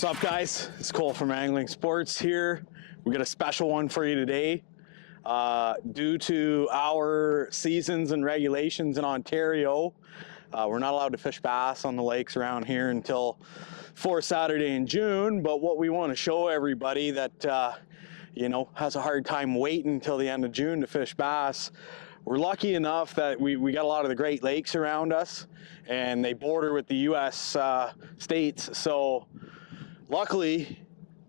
What's up, guys? It's Cole from Angling Sports here. We got a special one for you today. Due to our seasons and regulations in Ontario, we're not allowed to fish bass on the lakes around here until fourth Saturday in June. But what we want to show everybody that has a hard time waiting until the end of June to fish bass, we're lucky enough that we got a lot of the Great Lakes around us, and they border with the U.S. states. So luckily,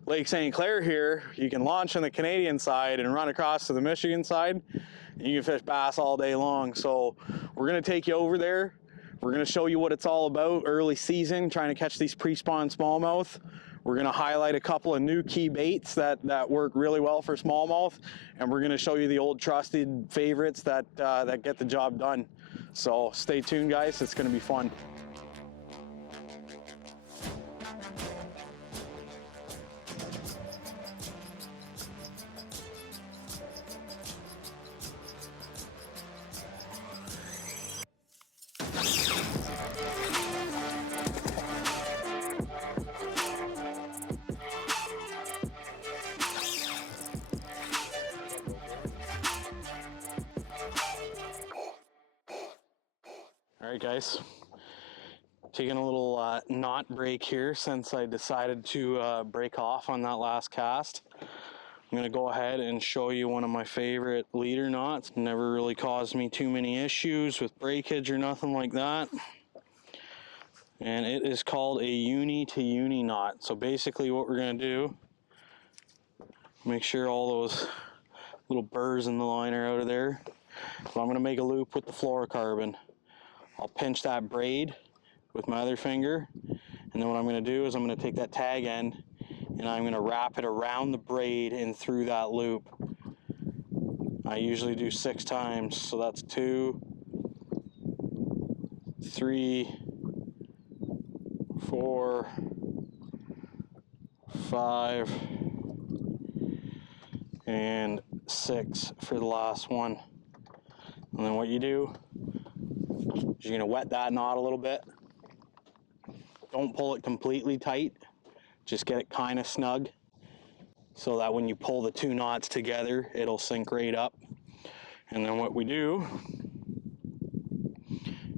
Lake St. Clair here, you can launch on the Canadian side and run across to the Michigan side, and you can fish bass all day long. So we're going to take you over there. We're going to show you what it's all about, early season, trying to catch these pre-spawn smallmouth. We're going to highlight a couple of new key baits that work really well for smallmouth, and we're going to show you the old trusted favorites that get the job done. So stay tuned, guys. It's going to be fun. All right, guys, taking a little knot break here since I decided to break off on that last cast. I'm going to go ahead and show you one of my favorite leader knots. Never really caused me too many issues with breakage or nothing like that. And it is called a uni to uni knot. So basically what we're going to do, make sure all those little burrs in the line are out of there. So I'm going to make a loop with the fluorocarbon. I'll pinch that braid with my other finger, and then what I'm going to do is I'm going to take that tag end and I'm going to wrap it around the braid and through that loop. I usually do 6 times, so that's 2, 3, 4, 5, and 6 for the last one. And then what you do, you're going to wet that knot a little bit. Don't pull it completely tight. Just get it kind of snug so that when you pull the 2 knots together, it'll sink right up. And then what we do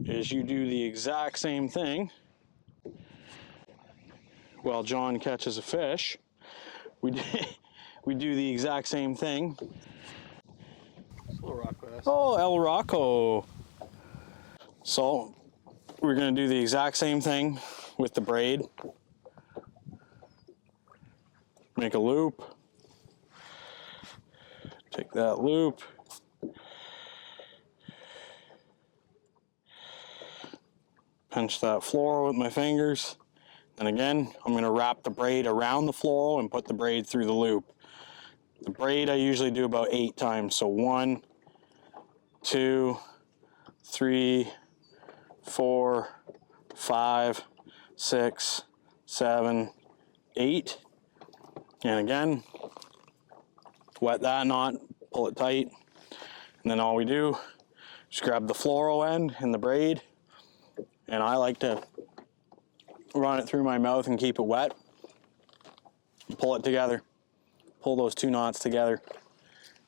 is you do the exact same thing while John catches a fish. We do the exact same thing. Oh, El Rocco. So we're going to do the exact same thing with the braid. Make a loop. Take that loop. Pinch that fluoro with my fingers. And again, I'm going to wrap the braid around the fluoro and put the braid through the loop. The braid I usually do about 8 times. So 1, 2, 3, 4, 5, 6, 7, 8. And again, wet that knot, pull it tight. And then all we do is grab the fluoro end and the braid. And I like to run it through my mouth and keep it wet. Pull it together. Pull those 2 knots together.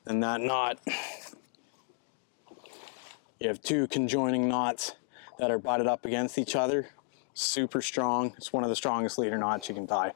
And that knot, you have 2 conjoining knots that are butted up against each other. Super strong. It's one of the strongest leader knots you can tie.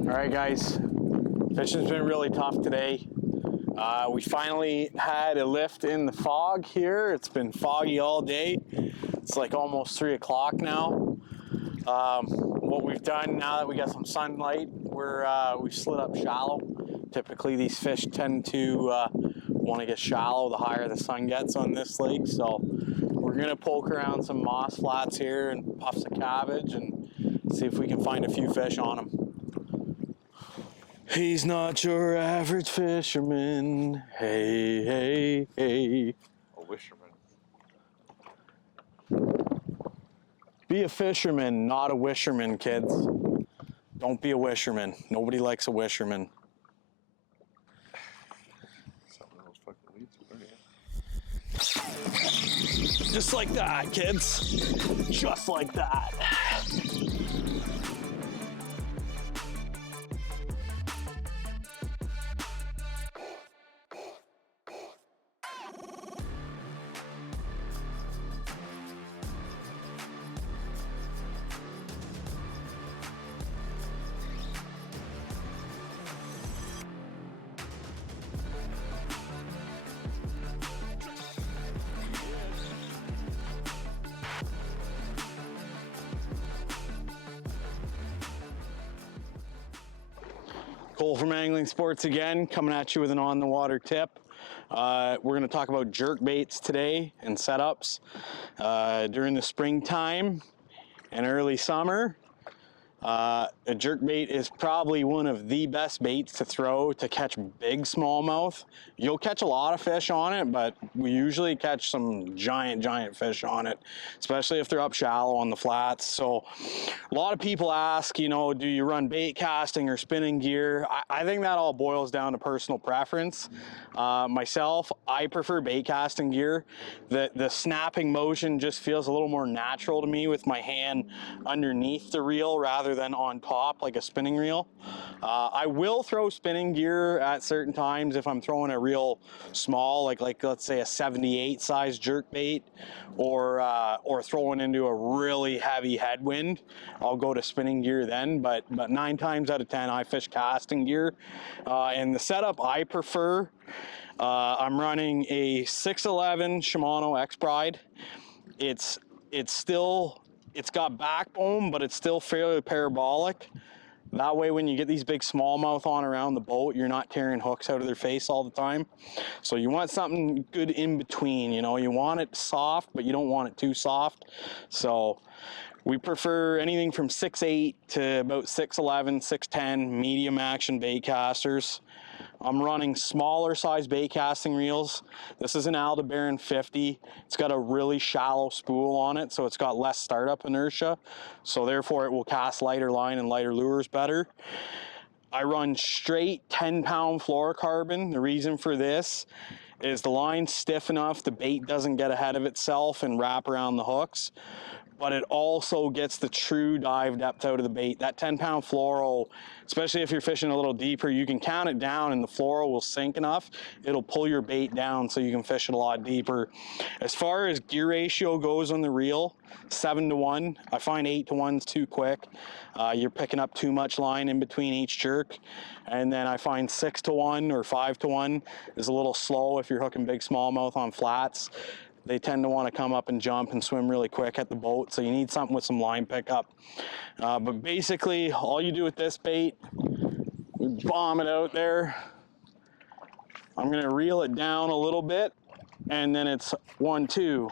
All right, guys, fishing's been really tough today. We finally had a lift in the fog here. It's been foggy all day. It's like almost 3 o'clock now. What we've done now that we got some sunlight, we've slid up shallow. Typically these fish tend to want to get shallow the higher the sun gets on this lake. So we're gonna poke around some moss flats here and puffs of cabbage and see if we can find a few fish on them. He's not your average fisherman. Hey, hey, hey. A wisherman. Be a fisherman, not a wisherman, kids. Don't be a wisherman. Nobody likes a wisherman. Something else fucking weeds are burning. Just like that, kids. Just like that. Cole from Angling Sports again, coming at you with an on-the-water tip. We're going to talk about jerk baits today and setups. During the springtime and early summer, a jerk bait is probably one of the best baits to throw to catch big smallmouth. You'll catch a lot of fish on it, but we usually catch some giant fish on it, especially if they're up shallow on the flats. So a lot of people ask, you know, do you run bait casting or spinning gear? I think that all boils down to personal preference. Myself, I prefer bait casting gear. The snapping motion just feels a little more natural to me with my hand underneath the reel rather than on top like a spinning reel. I will throw spinning gear at certain times if I'm throwing a real small, like let's say a 78 size jerk bait, or throwing into a really heavy headwind. I'll go to spinning gear then, but 9 times out of 10 I fish casting gear. And the setup I prefer, I'm running a 611 Shimano X Pride. It's got backbone, but it's still fairly parabolic. That way when you get these big smallmouth on around the boat, you're not tearing hooks out of their face all the time. So you want something good in between, you know, you want it soft, but you don't want it too soft. So we prefer anything from 6'8" to about 6'11", 6'10", medium action bait casters. I'm running smaller size bait casting reels. This is an Aldebaran 50. It's got a really shallow spool on it, so it's got less startup inertia. So therefore it will cast lighter line and lighter lures better. I run straight 10-pound fluorocarbon. The reason for this is the line's stiff enough, the bait doesn't get ahead of itself and wrap around the hooks, but it also gets the true dive depth out of the bait. That 10-pound fluoro, especially if you're fishing a little deeper, you can count it down and the fluoro will sink enough. It'll pull your bait down so you can fish it a lot deeper. As far as gear ratio goes on the reel, 7 to 1. I find 8 to 1's too quick. You're picking up too much line in between each jerk. And then I find 6 to 1 or 5 to 1 is a little slow if you're hooking big smallmouth on flats. They tend to want to come up and jump and swim really quick at the boat, so you need something with some line pickup. But basically, all you do with this bait, we bomb it out there. I'm going to reel it down a little bit, and then it's 1, 2,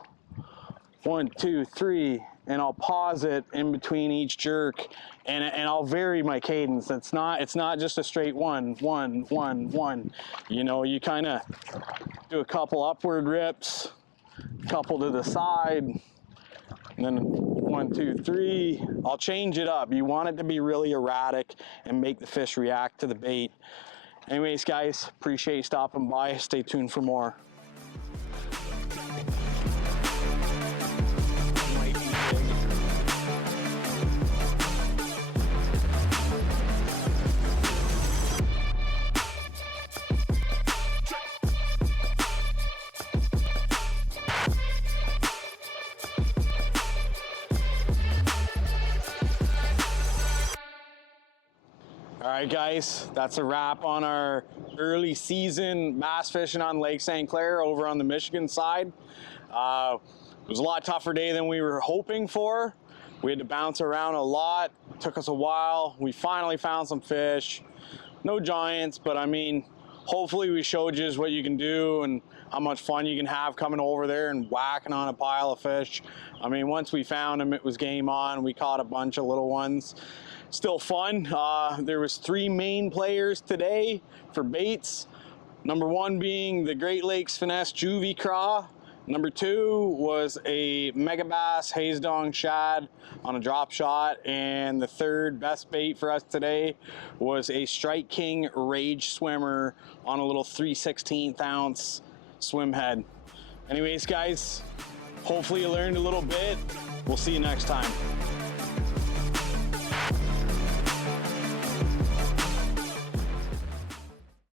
1, 2, 3, and I'll pause it in between each jerk, and I'll vary my cadence. It's not just a straight 1, 1, 1, 1. You know, you kind of do a couple upward rips, couple to the side, and then 1, 2, 3. I'll change it up. You want it to be really erratic and make the fish react to the bait. Anyways, guys, appreciate you stopping by. Stay tuned for more. All right, guys, that's a wrap on our early season bass fishing on Lake St. Clair over on the Michigan side. It was a lot tougher day than we were hoping for. We had to bounce around a lot. It took us a while. We finally found some fish. No giants, but I mean, hopefully we showed you what you can do and how much fun you can have coming over there and whacking on a pile of fish. I mean, once we found them, it was game on. We caught a bunch of little ones. still fun. There was 3 main players today for baits. Number 1 being the Great Lakes Finesse Juvie Craw. Number 2 was a Megabass Hazdong Shad on a drop shot. And the 3rd best bait for us today was a Strike King Rage Swimmer on a little 3/16 ounce swim head. Anyways, guys, hopefully you learned a little bit. We'll see you next time.